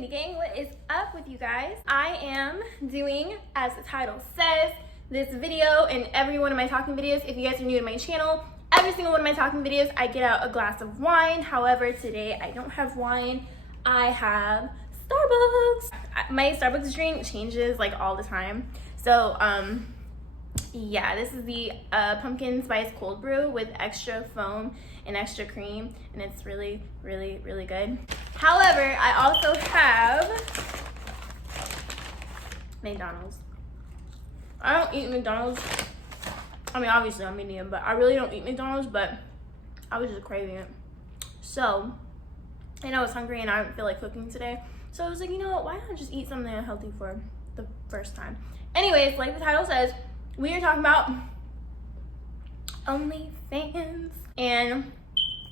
Sweeney gang, what is up with you guys? I am doing, as the title says, this video and every one of my talking videos. If you guys are new to my channel, every single one of my talking videos, I get out a glass of wine. However, today I don't have wine. I have Starbucks. My Starbucks drink changes like all the time. So, yeah, this is the pumpkin spice cold brew with extra foam and extra cream, and it's really, really, really good. However, I also have McDonald's. I don't eat McDonald's. I mean, obviously I'm eating it, but I really don't eat McDonald's, but I was just craving it. So, and I was hungry and I didn't feel like cooking today. So I was like, you know what, why not just eat something unhealthy for the first time? Anyways, like the title says, we are talking about OnlyFans. And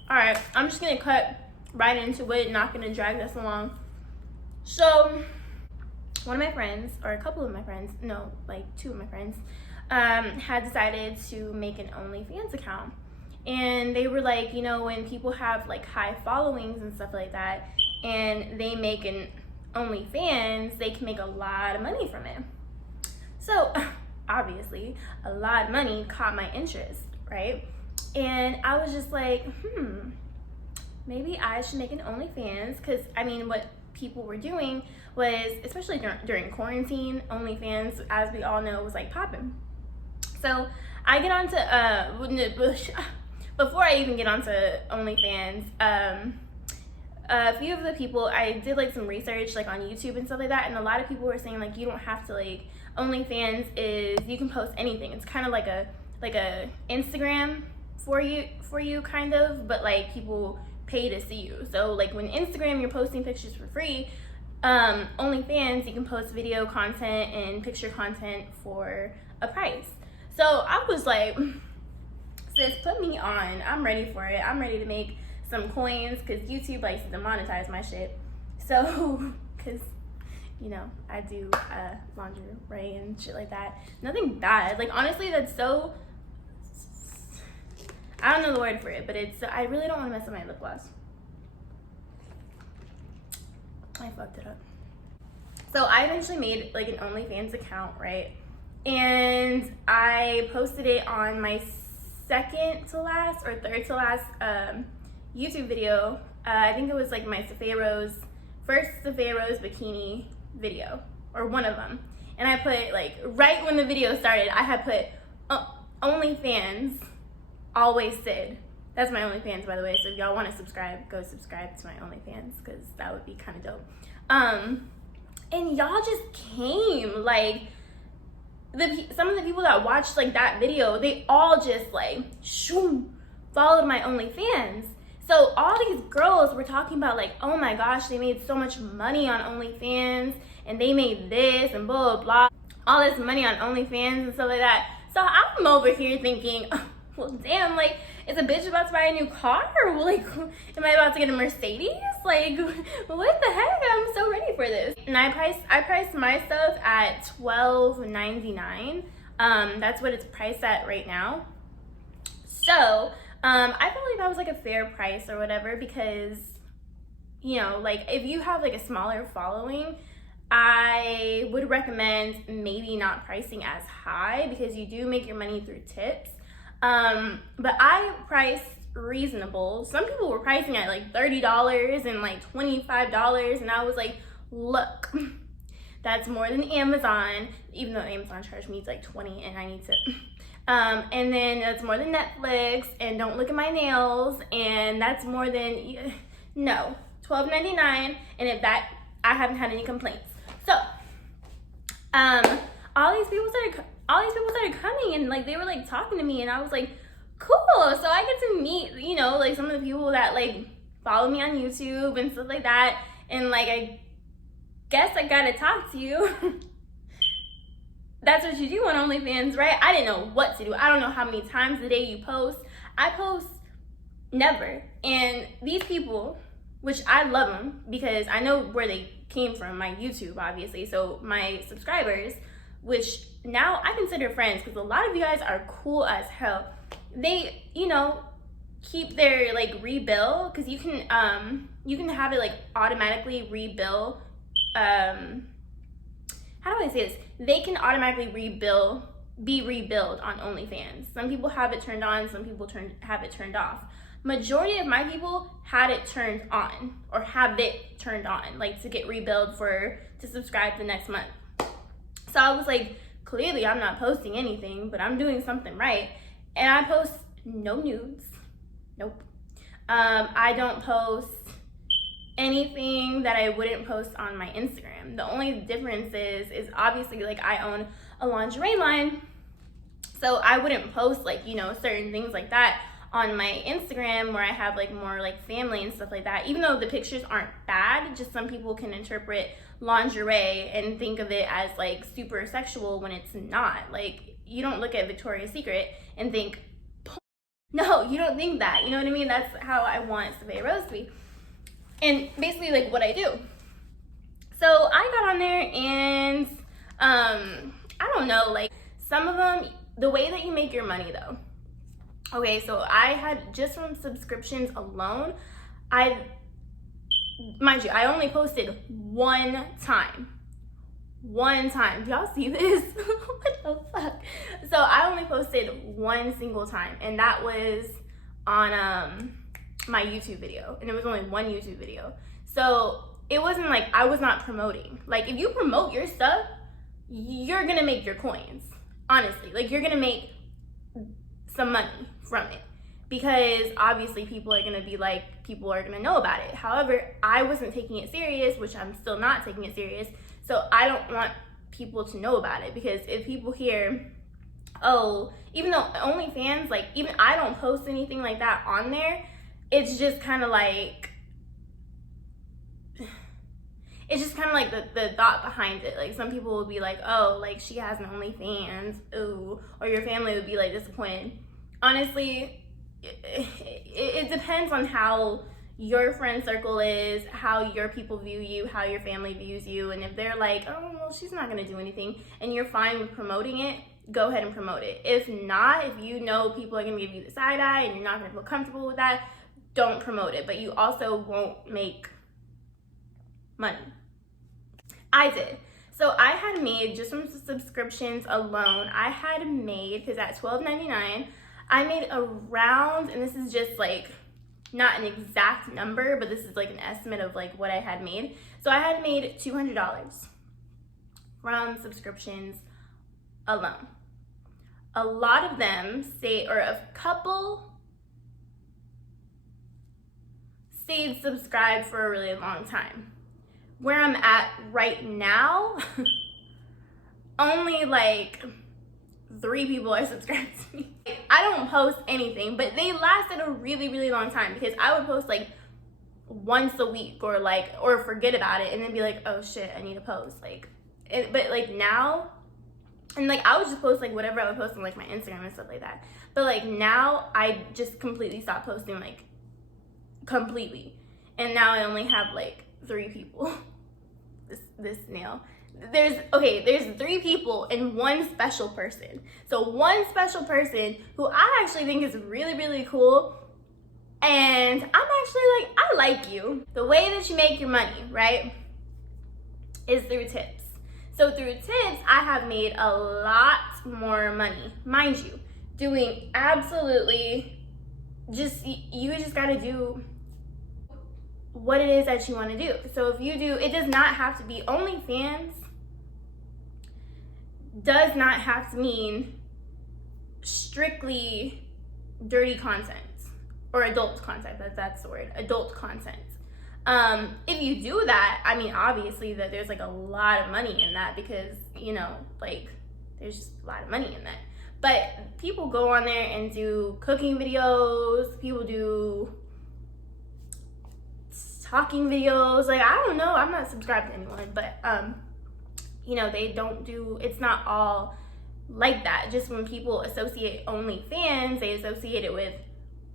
all right, I'm just gonna cut right into it, not gonna drag this along. So one of my friends, or a couple of my friends, no, like two of my friends, had decided to make an OnlyFans account. And they were like, you know, when people have like high followings and stuff like that, and they make an OnlyFans, they can make a lot of money from it. So obviously a lot of money caught my interest, right? And I was just like, maybe I should make an OnlyFans, because I mean, what people were doing was, especially during quarantine, OnlyFans, as we all know, was like popping. So I get onto before I even get onto OnlyFans, a few of the people, I did like some research like on YouTube and stuff like that, and a lot of people were saying like you don't have to, like, OnlyFans is, you can post anything. It's kind of like a Instagram for you kind of, but like people pay to see you. So like when Instagram you're posting pictures for free, OnlyFans you can post video content and picture content for a price. So I was like, sis, put me on. I'm ready for it. I'm ready to make some coins, because YouTube likes to monetize my shit. So, because, you know, I do lingerie and shit like that. Nothing bad. Like, honestly, that's so, I don't know the word for it, but it's, I really don't want to mess up my lip gloss. I fucked it up. So I eventually made like an OnlyFans account, right? And I posted it on my second to last or third to last YouTube video. I think it was like my first Sophia Rose bikini video, or one of them. And I put, like, right when the video started, I had put OnlyFans, always Syd. That's my OnlyFans, by the way. So if y'all want to subscribe, go subscribe to my OnlyFans, because that would be kind of dope. And y'all just came, like, some of the people that watched like that video, they all just like followed my OnlyFans. So all these girls were talking about like, oh my gosh, they made so much money on OnlyFans, and they made this and blah blah blah, all this money on OnlyFans and stuff like that. So I'm over here thinking, well damn, like, is a bitch about to buy a new car, or like, am I about to get a Mercedes? Like, what the heck? I'm so ready for this. And I priced my stuff at $12.99. That's what it's priced at right now. So I feel like that was like a fair price or whatever, because, you know, like, if you have like a smaller following, I would recommend maybe not pricing as high, because you do make your money through tips. But I priced reasonable. Some people were pricing at like $30 and like $25, and I was like, look, that's more than Amazon, even though Amazon charged me like $20 and I need to, and then that's more than Netflix, and don't look at my nails, and that's more than, no, $12.99, and if that, I haven't had any complaints. So, all these people started coming, and like they were like talking to me, and I was like, cool. So I get to meet, you know, like some of the people that like follow me on YouTube and stuff like that, and like I guess I gotta talk to you. That's what you do on OnlyFans, right? I didn't know what to do. I don't know how many times a day you post. I post never, and these people, which I love them because I know where they came from, my YouTube obviously, so my subscribers, which now I consider friends, because a lot of you guys are cool as hell. They, you know, keep their like rebill, because you can have it like automatically rebill how do I say this? They can automatically be rebuild on OnlyFans. Some people have it turned on, some people have it turned off. Majority of my people had it turned on, or have it turned on, like to get rebuild to subscribe the next month. So I was like, clearly I'm not posting anything, but I'm doing something right. And I post no nudes. Nope. I don't post anything that I wouldn't post on my Instagram. The only difference is obviously, like, I own a lingerie line, so I wouldn't post, like, you know, certain things like that on my Instagram, where I have like more like family and stuff like that. Even though the pictures aren't bad, just some people can interpret lingerie and think of it as like super sexual when it's not. Like, you don't look at Victoria's Secret and think, no, you don't think that, you know what I mean? That's how I want Survey Rose to be. And basically, like, what I do. So I got on there and I don't know, like, some of them, the way that you make your money though. Okay, so I had, just from subscriptions alone, mind you, I only posted one time. Do y'all see this? What the fuck? So I only posted one single time, and that was on my YouTube video, and it was only one YouTube video. So it wasn't like I was not promoting. Like, if you promote your stuff, you're gonna make your coins, honestly. Like, you're gonna make some money from it, because obviously people are gonna know about it. However, I wasn't taking it serious, which I'm still not taking it serious. So I don't want people to know about it, because if people hear, oh, even though OnlyFans, like, even I don't post anything like that on there, it's just kind of like, the thought behind it. Like, some people will be like, oh, like, she has an OnlyFans, ooh, or your family would be like disappointed. Honestly, it depends on how your friend circle is, how your people view you, how your family views you. And if they're like, oh, well, she's not gonna do anything, and you're fine with promoting it, go ahead and promote it. If not, if you know people are gonna give you the side eye and you're not gonna feel comfortable with that, don't promote it. But you also won't make money. I did. So I had made, just from subscriptions alone, I had made, because at $12.99, I made around, and this is just like not an exact number, but this is like an estimate of like what I had made. So I had made $200 from subscriptions alone. A lot of them a couple stayed subscribed for a really long time. Where I'm at right now, only like 3 people are subscribed to me. I don't post anything, but they lasted a really, really long time, because I would post like once a week, or forget about it and then be like, oh shit, I need to post. But like now, and like I would just post like whatever I would post on like my Instagram and stuff like that. But like now, I just completely stopped posting, like completely. And now I only have like 3 people. This nail. There's 3 people and 1 special person. So 1 special person who I actually think is really, really cool. And I'm actually like, I like you. The way that you make your money, right, is through tips. So through tips, I have made a lot more money. Mind you, doing absolutely you just gotta do what it is that you want to do. So if you do, it does not have to be OnlyFans, does not have to mean strictly dirty content or adult content. That's the word, adult content. If you do that, I mean, obviously that there's like a lot of money in that, because, you know, like there's just a lot of money in that. But people go on there and do cooking videos, people do talking videos, like, I don't know, I'm not subscribed to anyone, but you know, they don't do, it's not all like that. Just when people associate OnlyFans, they associate it with,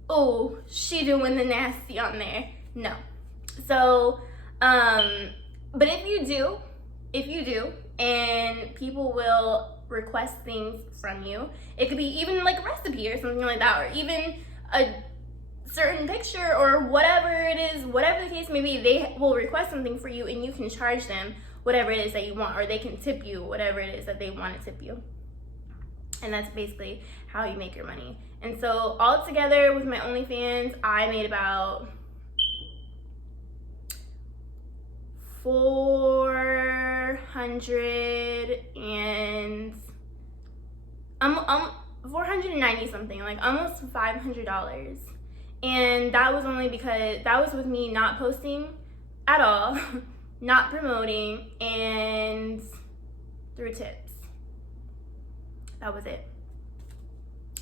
oh, she doing the nasty on there. No. So but if you do and people will request things from you, it could be even like a recipe or something like that, or even a certain picture or whatever it is, whatever the case may be, they will request something for you and you can charge them whatever it is that you want, or they can tip you whatever it is that they want to tip you. And that's basically how you make your money. And so all together with my OnlyFans, I made about $490 something, like almost $500. And that was only because that was with me not posting at all, not promoting, and through tips. That was it.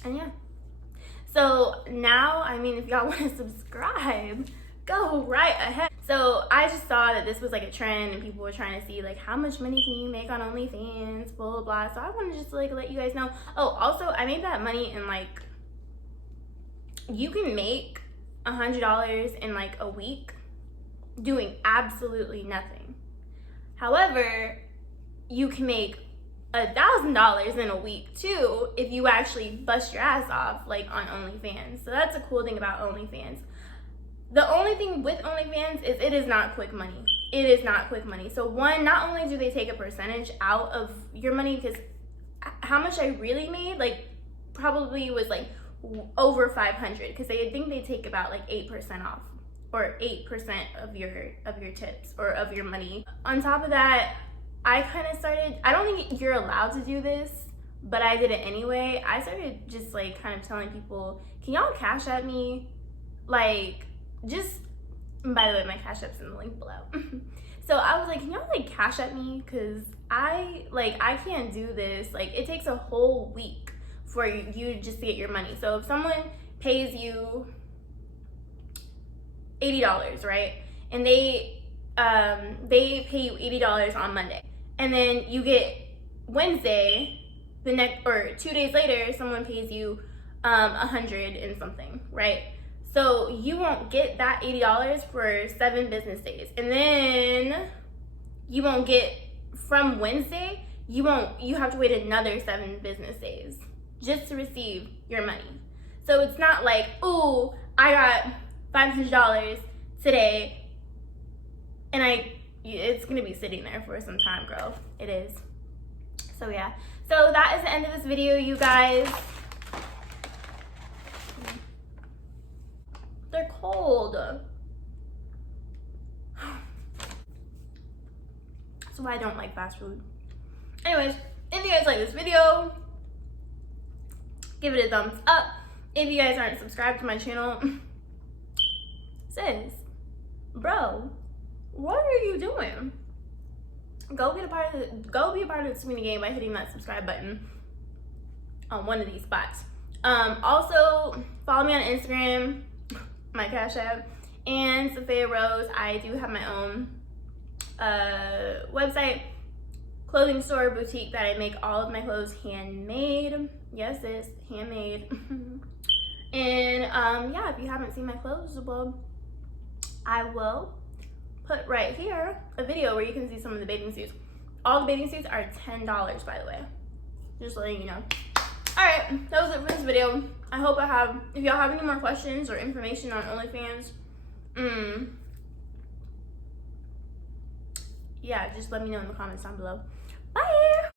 And yeah. So now, I mean, if y'all want to subscribe, go right ahead. So I just saw that this was like a trend and people were trying to see like how much money can you make on OnlyFans, blah, blah, blah. So I want to just like let you guys know. Oh, also I made that money in like, you can make $100 in like a week doing absolutely nothing. However, you can make $1,000 in a week too if you actually bust your ass off like on OnlyFans. So that's a cool thing about OnlyFans. The only thing with OnlyFans is it is not quick money. It is not quick money. So one, not only do they take a percentage out of your money, because how much I really made, like probably was like over 500, because I think they take about like 8% off, or 8% of your tips or of your money. On top of that, I kind of started, I don't think you're allowed to do this, but I did it anyway. I started just like kind of telling people, can y'all cash at me? Like, just, by the way, my Cash App's in the link below. So I was like, can y'all like cash at me? Cause I can't do this. Like, it takes a whole week for you just to get your money. So if someone pays you $80, right? And they pay you $80 on Monday. And then you get Wednesday, the next, or 2 days later, someone pays you $100 and something, right? So you won't get that $80 for 7 business days. And then you won't get, from Wednesday, you have to wait another 7 business days just to receive your money. So it's not like, ooh, I got $500 today and it's gonna be sitting there for some time, girl. It is. So yeah. So that is the end of this video, you guys. They're cold. That's why I don't like fast food. Anyways, if you guys like this video, give it a thumbs up. If you guys aren't subscribed to my channel, sis, bro, what are you doing? Go be a part of the Sweeney game by hitting that subscribe button on one of these spots. Also, follow me on Instagram, my Cashapp, and Sophia Rose. I do have my own website, clothing store, boutique that I make all of my clothes handmade. Yes, sis, handmade. And yeah, if you haven't seen my clothes, well, I will put right here a video where you can see some of the bathing suits. All the bathing suits are $10, by the way. Just letting you know. Alright, that was it for this video. I hope if y'all have any more questions or information on OnlyFans, yeah, just let me know in the comments down below. Bye!